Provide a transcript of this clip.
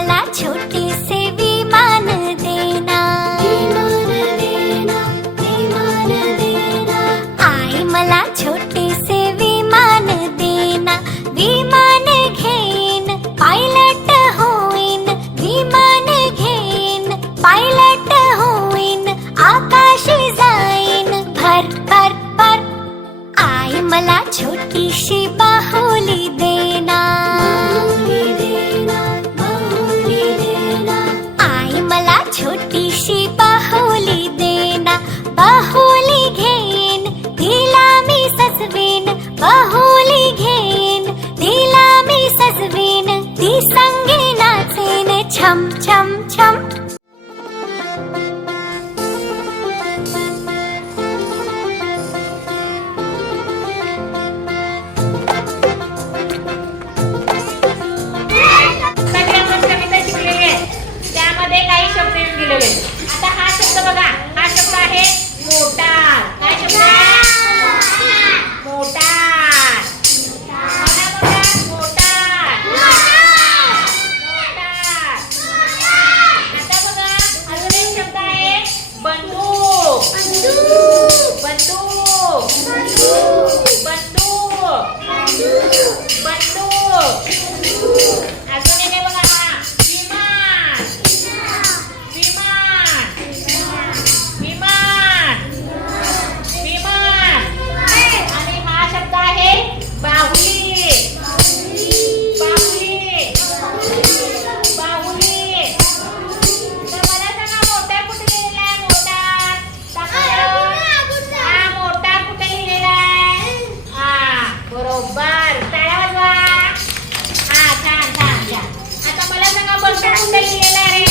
मला छोटे से विमान देना, आई मला छोटे से विमान देना, विमान घेन पायलट होईन, विमान घेन पायलट होईन, आकाशी जाईन भर भर भर, आई मला छोटीशी बाहुली देना, आई मला छोटीशी बाहुली देना, बाहुली घेन तिला मी सजवेन, बाहुली घेन तिला मी सजवेन, ती संगे नाचेन छम छम छम. त्यामध्ये काही शब्द येऊन गेलेले. आता हा शब्द बघा, हा शब्द आहे मोटार. काय शब्द आहे? मोटार. बघा बघा, मोटार. मोटार. आता बघा, अजून एक शब्द आहे बंदूक. बंदूक. बंदूक. बंदूक. अजून एक आहे बघा, हा विमान. विमान. विमान. विमान. आणि हा शब्द आहे बाहुली. बाहुली. बाहुली. तर मला सांगा, मोटार कुठे लिहिलेला आहे? मोटार हा मोटार कुठे लिहिलेला आहे? हा बरोबर, टाळ्या वाजवा. हा छान छान छान. आता मला सांगा, बंदूक कुठे लिहिलेला आहे?